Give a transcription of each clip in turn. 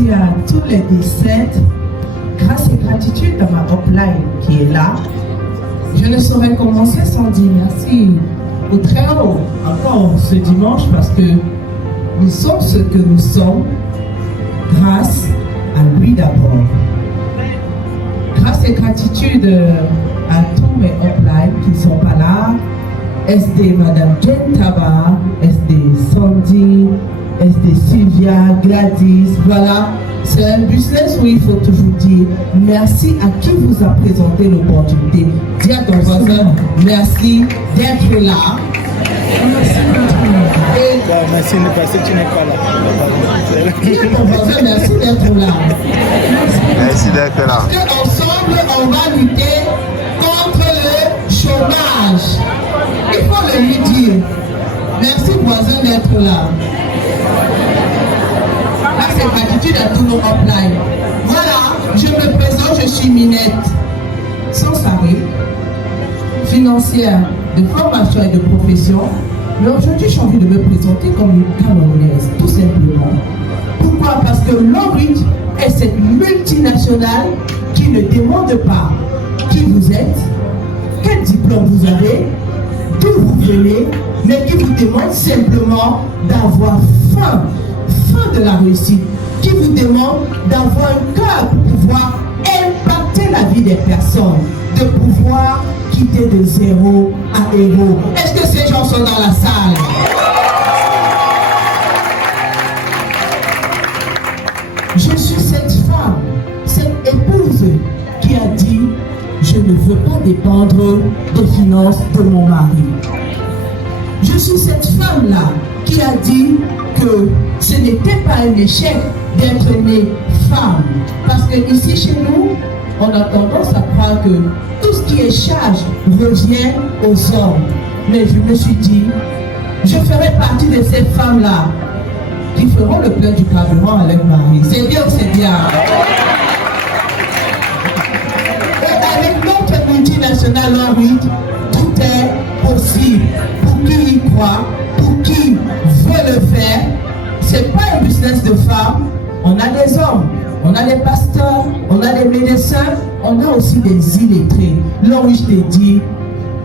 merci à tous les 17. Grâce et gratitude à ma upline qui est là. Je ne saurais commencer sans dire merci au Très-Haut encore ce dimanche parce que nous sommes ce que nous sommes grâce à lui d'abord. Grâce et gratitude à tous mes uplines qui ne sont pas là. SD Madame Jen Taba, SD Sandy, SD Sylvia, Gladys, voilà. C'est un business où il faut toujours dire merci à qui vous a présenté l'opportunité. Dis à ton voisin merci d'être là. Merci parce que tu n'es pas là. Dis à ton voisin merci d'être là. Merci d'être là. Parce qu'ensemble, on va lutter contre le chômage. Il faut le lui dire. Merci voisin d'être là. C'est gratitude à tous nos uplines. Voilà, je me présente, je suis Minette Sansaré, financière de formation et de profession. Mais aujourd'hui, j'ai envie de me présenter comme une Camerounaise, tout simplement. Pourquoi? Parce que Long-Reach est cette multinationale qui ne demande pas qui vous êtes, quel diplôme vous avez, d'où vous venez, mais qui vous demande simplement d'avoir faim de la réussite, qui vous demande d'avoir un cœur pour pouvoir impacter la vie des personnes, de pouvoir quitter de zéro à héros. Est-ce que ces gens sont dans la salle? Je suis cette femme, cette épouse qui a dit je ne veux pas dépendre des finances de mon mari. Je suis cette femme-là qui a dit que ce n'était pas un échec d'être née femme. Parce que ici chez nous, on a tendance à croire que tout ce qui est charge revient aux hommes. Mais je me suis dit, je ferai partie de ces femmes-là qui feront le plein du carburant avec Marie. C'est bien ou c'est bien? Et avec notre multinationale Long-Reach, tout est possible. Pour qui y croit, pour qui veut le faire, c'est pas un business de femmes. On a des hommes, on a des pasteurs, on a des médecins, on a aussi des illettrés. Long-Reach te dit,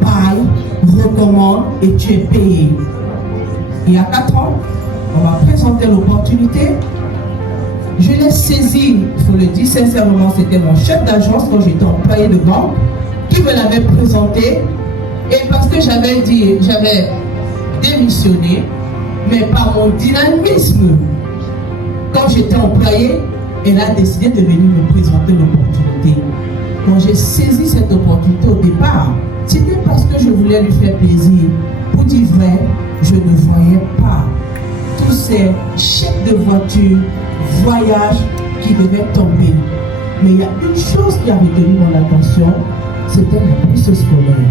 paye, recommande et tu es payé. Il y a 4 ans, on m'a présenté l'opportunité. Je l'ai saisi, il faut le dire sincèrement, c'était mon chef d'agence quand j'étais employé de banque qui me l'avait présenté. Et parce que j'avais démissionné, mais par mon dynamisme, quand j'étais employé, elle a décidé de venir me présenter l'opportunité. Quand j'ai saisi cette opportunité au départ, c'était parce que je voulais lui faire plaisir. Pour dire vrai, je ne voyais pas tous ces chèques de voiture, voyages qui devaient tomber. Mais il y a une chose qui a retenu mon attention, c'était la bourse scolaire.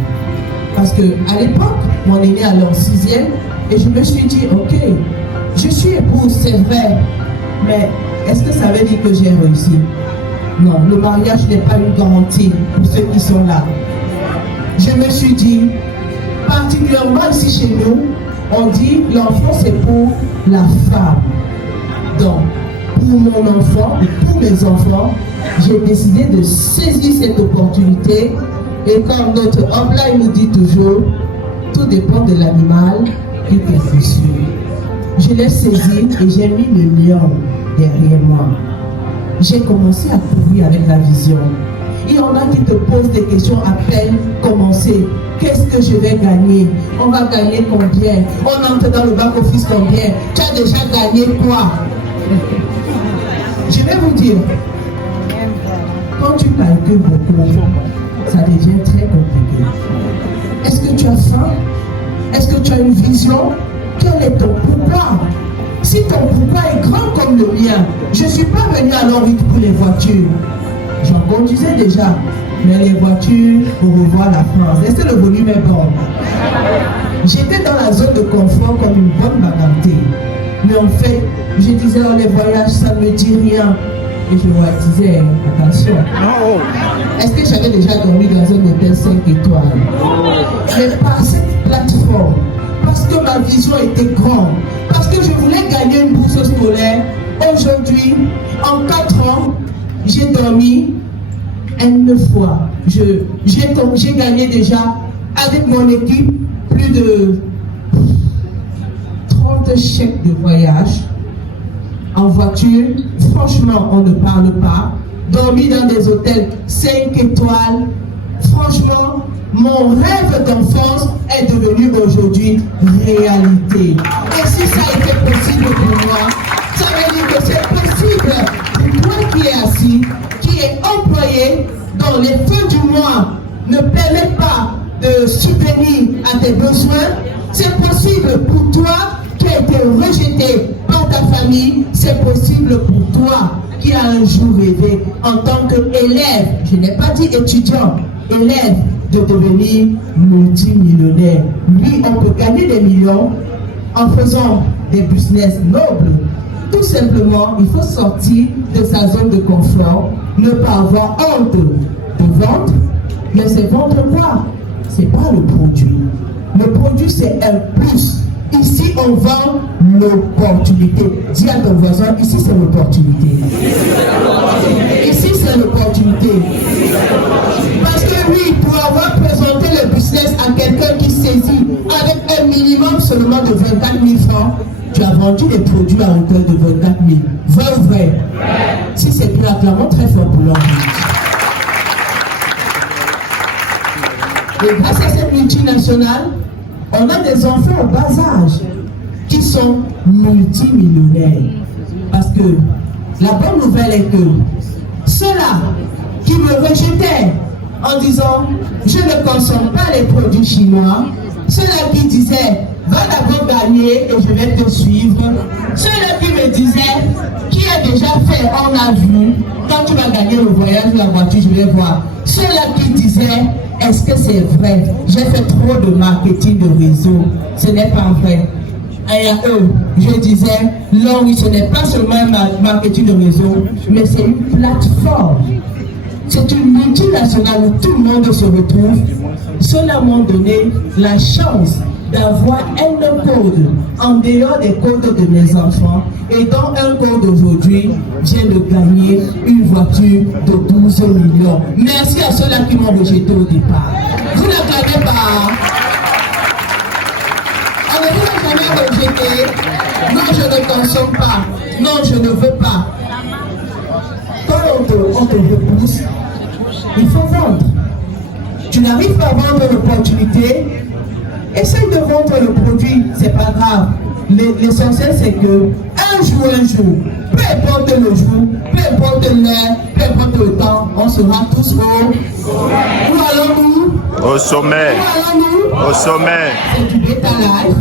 Parce qu'à l'époque, mon aîné allait en 6e et je me suis dit, ok, je suis épouse, c'est vrai, mais est-ce que ça veut dire que j'ai réussi? Non, le mariage n'est pas une garantie pour ceux qui sont là. Je me suis dit, particulièrement ici chez nous, on dit l'enfant c'est pour la femme. Donc, pour mon enfant et pour mes enfants, j'ai décidé de saisir cette opportunité. Et comme notre upline nous dit toujours, tout dépend de l'animal qui te poursuit. Je l'ai saisi et j'ai mis le lion derrière moi. J'ai commencé à courir avec la vision. Il y en a qui te posent des questions à peine commencer. Qu'est-ce que je vais gagner? On va gagner combien? On entre dans le back-office combien? Tu as déjà gagné quoi? Je vais vous dire, quand tu calcules beaucoup, ça devient très compliqué. Est-ce que tu as faim? Est-ce que tu as une vision? Quel est ton pourquoi? Si ton pourquoi est grand comme le mien, je ne suis pas venu à Long-Reach pour les voitures. J'en conduisais déjà, mais les voitures pour revoir la France. Est-ce que le volume est bon? J'étais dans la zone de confort comme une bonne bagatelle. Mais en fait, je disais, oh, les voyages, ça ne me dit rien. Et je disais, attention. Est-ce que j'avais déjà dormi dans un hôtel 5 étoiles? Mais par cette plateforme, parce que ma vision était grande, parce que je voulais gagner une bourse scolaire, Aujourd'hui, en 4 ans, j'ai dormi 1 fois. J'ai gagné déjà avec mon équipe plus de 30 chèques de voyage en voiture. Franchement, on ne parle pas. Dormi dans des hôtels 5 étoiles. Franchement, mon rêve d'enfance est devenu aujourd'hui réalité. Et si ça a été possible pour moi, ça veut dire que c'est possible pour toi qui es assis, qui est employé, dont les fins du mois ne permettent pas de subvenir à tes besoins. C'est possible pour toi qui a été rejeté par ta famille. C'est possible pour toi qui a un jour rêvé en tant qu'élève, je n'ai pas dit étudiant, élève, de devenir multimillionnaire. Oui, on peut gagner des millions en faisant des business nobles. Tout simplement, il faut sortir de sa zone de confort, ne pas avoir honte de vendre, mais c'est vendre quoi? C'est pas le produit. Le produit, c'est un plus. Ici, on vend l'opportunité. Dis à ton voisin, ici, c'est l'opportunité. Ici, c'est l'opportunité. Parce que oui, pour avoir présenté le business à quelqu'un qui saisit avec un minimum seulement de 24 000 francs, tu as vendu des produits à hauteur de 24 000. Vrai ou vrai? Si c'est plus acclamant, très fort pour l'homme. Et grâce à cette multinationale, on a des enfants au bas âge qui sont multimillionnaires. Parce que la bonne nouvelle est que ceux-là qui me rejetaient en disant je ne consomme pas les produits chinois, ceux-là qui disaient va d'abord gagner et je vais te suivre, ceux-là qui me disaient qui a déjà fait, on a vu, quand tu vas gagner le voyage de la voiture, je vais voir, ceux-là qui disaient est-ce que c'est vrai? J'ai fait trop de marketing de réseau. Ce n'est pas vrai. Et à eux, je disais, non, oui, ce n'est pas seulement un marketing de réseau, mais c'est une plateforme. C'est une multinationale où tout le monde se retrouve. Cela m'a donné la chance d'avoir un code en dehors des codes de mes enfants. Et dans un code aujourd'hui, j'ai de gagner une voiture de 12 millions. Merci à ceux-là qui m'ont rejeté au départ. Vous ne gagnez pas. On ne vous a jamais rejeté. Non, je ne consomme pas. Non, je ne veux pas. Quand on te repousse, il faut vendre. Tu n'arrives pas à vendre l'opportunité. Essaye de vendre le produit, c'est pas grave. L'essentiel c'est que un jour, peu importe le jour, peu importe l'heure, peu importe le temps, on sera tous où allons-nous? Au sommet. Où allons-nous? Au sommet. C'est du Beta Life.